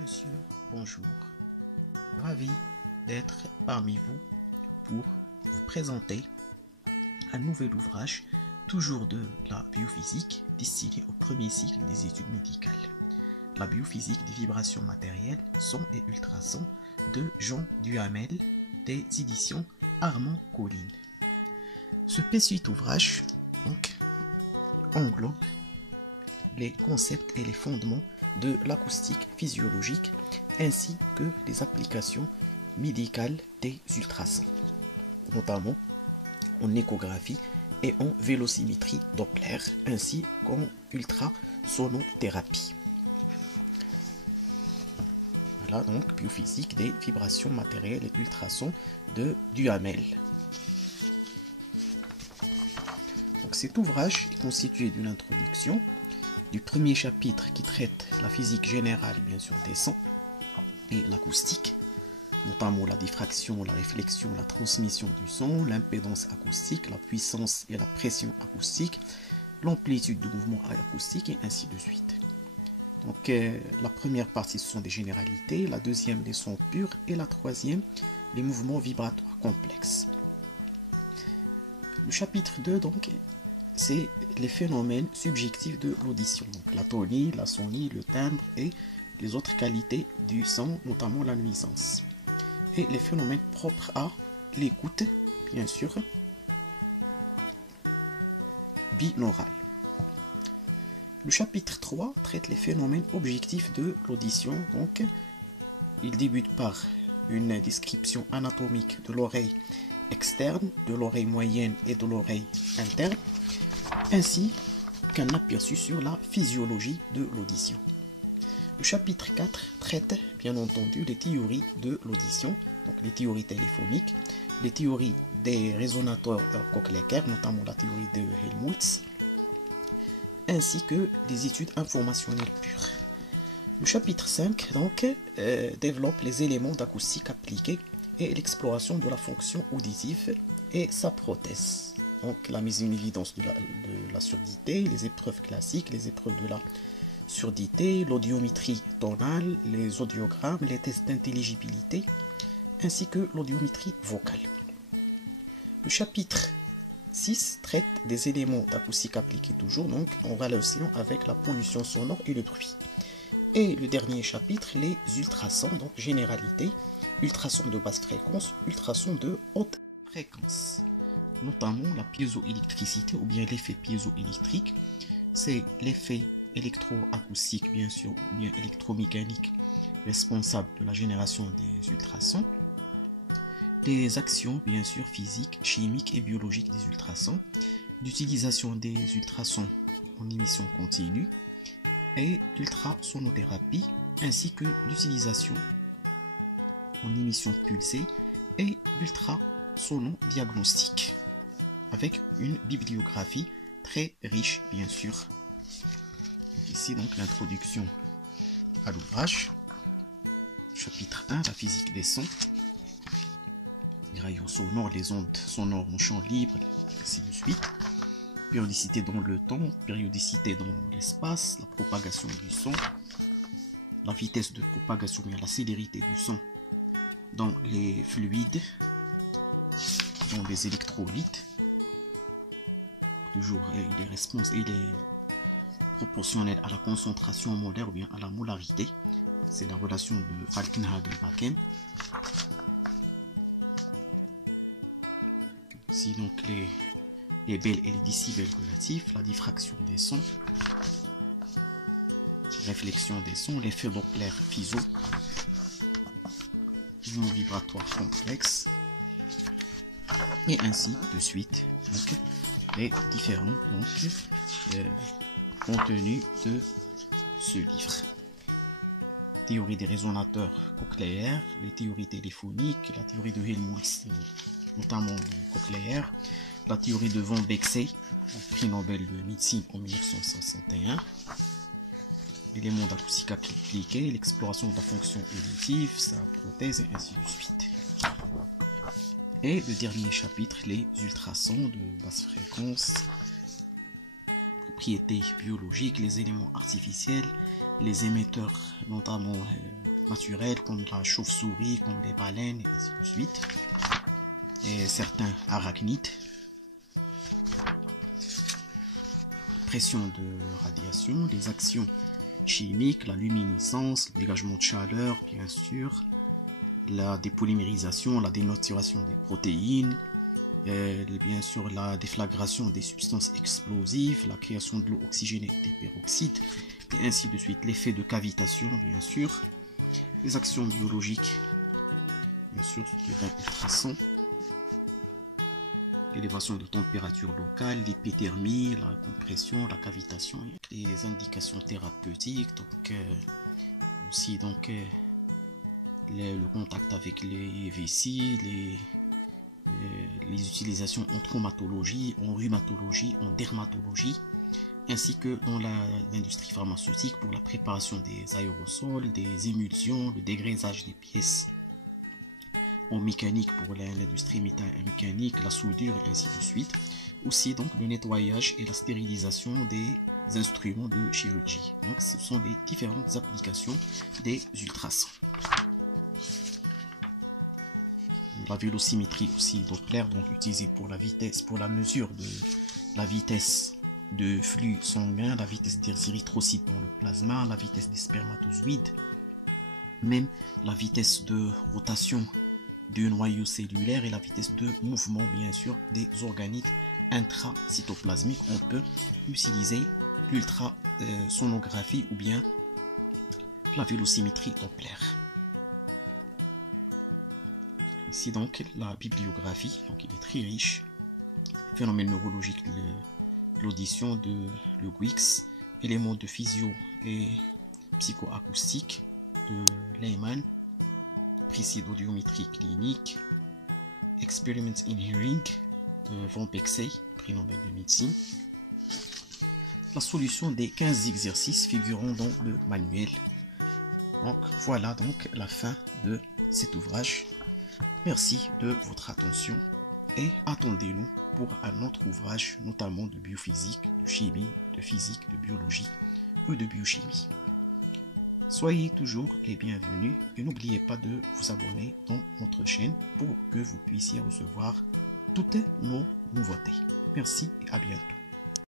Monsieur, bonjour. Ravi d'être parmi vous pour vous présenter un nouvel ouvrage, toujours de la biophysique, destiné au premier cycle des études médicales. La biophysique des vibrations matérielles, son et ultrasons de Jean Duhamel, des éditions Armand Colline. Ce petit ouvrage englobe les concepts et les fondements de l'acoustique physiologique ainsi que les applications médicales des ultrasons, notamment en échographie et en vélocimétrie Doppler ainsi qu'en ultrasonothérapie. Voilà donc biophysique des vibrations matérielles et ultrasons de Duhamel. Donc cet ouvrage est constitué d'une introduction, du premier chapitre qui traite la physique générale bien sûr des sons et l'acoustique, notamment la diffraction, la réflexion, la transmission du son, l'impédance acoustique, la puissance et la pression acoustique, l'amplitude du mouvement acoustique et ainsi de suite. Donc la première partie ce sont des généralités, la deuxième les sons purs et la troisième les mouvements vibratoires complexes. Le chapitre 2 donc c'est les phénomènes subjectifs de l'audition, donc la tonie, la sonie, le timbre et les autres qualités du son, notamment la nuisance. Et les phénomènes propres à l'écoute, bien sûr, binaurale. Le chapitre 3 traite les phénomènes objectifs de l'audition, donc il débute par une description anatomique de l'oreille externe, de l'oreille moyenne et de l'oreille interne, ainsi qu'un aperçu sur la physiologie de l'audition. Le chapitre 4 traite bien entendu les théories de l'audition, donc les théories téléphoniques, les théories des résonateurs cochléaires, notamment la théorie de Helmholtz, ainsi que des études informationnelles pures. Le chapitre 5 donc développe les éléments d'acoustique appliqués et l'exploration de la fonction auditive et sa prothèse. Donc la mise en évidence de la surdité, les épreuves classiques, les épreuves de la surdité, l'audiométrie tonale, les audiogrammes, les tests d'intelligibilité, ainsi que l'audiométrie vocale. Le chapitre 6 traite des éléments d'acoustique appliqués toujours, donc en relation avec la pollution sonore et le bruit. Et le dernier chapitre, les ultrasons, donc généralité, ultrasons de basse fréquence, ultrasons de haute fréquence. Notamment la piézoélectricité ou bien l'effet piézoélectrique, c'est l'effet électroacoustique bien sûr ou bien électromécanique responsable de la génération des ultrasons, les actions bien sûr physiques, chimiques et biologiques des ultrasons, l'utilisation des ultrasons en émission continue et l'ultrasonothérapie ainsi que l'utilisation en émission pulsée et l'ultrasonodiagnostic, avec une bibliographie très riche bien sûr. Donc ici donc l'introduction à l'ouvrage, chapitre 1, la physique des sons, les rayons sonores, les ondes sonores en champ libre, ainsi de suite, périodicité dans le temps, périodicité dans l'espace, la propagation du son, la vitesse de propagation et la célérité du son dans les fluides, dans les électrolytes. Toujours il est proportionnel à la concentration molaire ou bien à la molarité. C'est la relation de Falkenhagen-Bakken. Ici donc les bels et les décibels relatifs, la diffraction des sons, réflexion des sons, l'effet Doppler physio, mouvement vibratoire complexe, et ainsi de suite. Donc, les différents contenus de ce livre. Théorie des résonateurs cochléaires, les théories téléphoniques, la théorie de Helmholtz, notamment du cochléaire, la théorie de von Bexey, prix Nobel de médecine en 1961, l'élément d'acoustique appliqué, l'exploration de la fonction auditive, sa prothèse et ainsi de suite. Et le dernier chapitre, les ultrasons de basse fréquence, propriétés biologiques, les éléments artificiels, les émetteurs notamment naturels comme la chauve-souris, comme les baleines et ainsi de suite, et certains arachnides, pression de radiation, les actions chimiques, la luminescence, le dégagement de chaleur, bien sûr, la dépolymérisation, la dénaturation des protéines, bien sûr la déflagration des substances explosives, la création de l'eau oxygénée des peroxydes, et ainsi de suite, l'effet de cavitation, bien sûr, les actions biologiques, bien sûr, les bains ultrasons, l'élévation de température locale, l'hypothermie, la compression, la cavitation, les indications thérapeutiques, donc aussi donc le contact avec les vessies, les utilisations en traumatologie, en rhumatologie, en dermatologie, ainsi que dans l'industrie pharmaceutique pour la préparation des aérosols, des émulsions, le dégraissage des pièces en mécanique pour l'industrie mécanique, la soudure et ainsi de suite. Aussi donc le nettoyage et la stérilisation des instruments de chirurgie. Donc ce sont les différentes applications des ultrasons. La vélocimétrie aussi Doppler, donc utilisée pour la vitesse, pour la mesure de la vitesse de flux sanguin, la vitesse des érythrocytes dans le plasma, la vitesse des spermatozoïdes, même la vitesse de rotation du noyau cellulaire et la vitesse de mouvement bien sûr des organites intracytoplasmiques. On peut utiliser l'ultrasonographie ou bien la vélocimétrie Doppler. Ici donc la bibliographie, donc il est très riche. Phénomène neurologique de l'audition de Le Guix, éléments de physio et psychoacoustique de Lehmann, précis d'audiométrie clinique, Experiments in Hearing de Von Pexey, prix Nobel de médecine. La solution des 15 exercices figurant dans le manuel. Donc voilà donc la fin de cet ouvrage. Merci de votre attention et attendez-nous pour un autre ouvrage, notamment de biophysique, de chimie, de physique, de biologie ou de biochimie. Soyez toujours les bienvenus et n'oubliez pas de vous abonner dans notre chaîne pour que vous puissiez recevoir toutes nos nouveautés. Merci et à bientôt.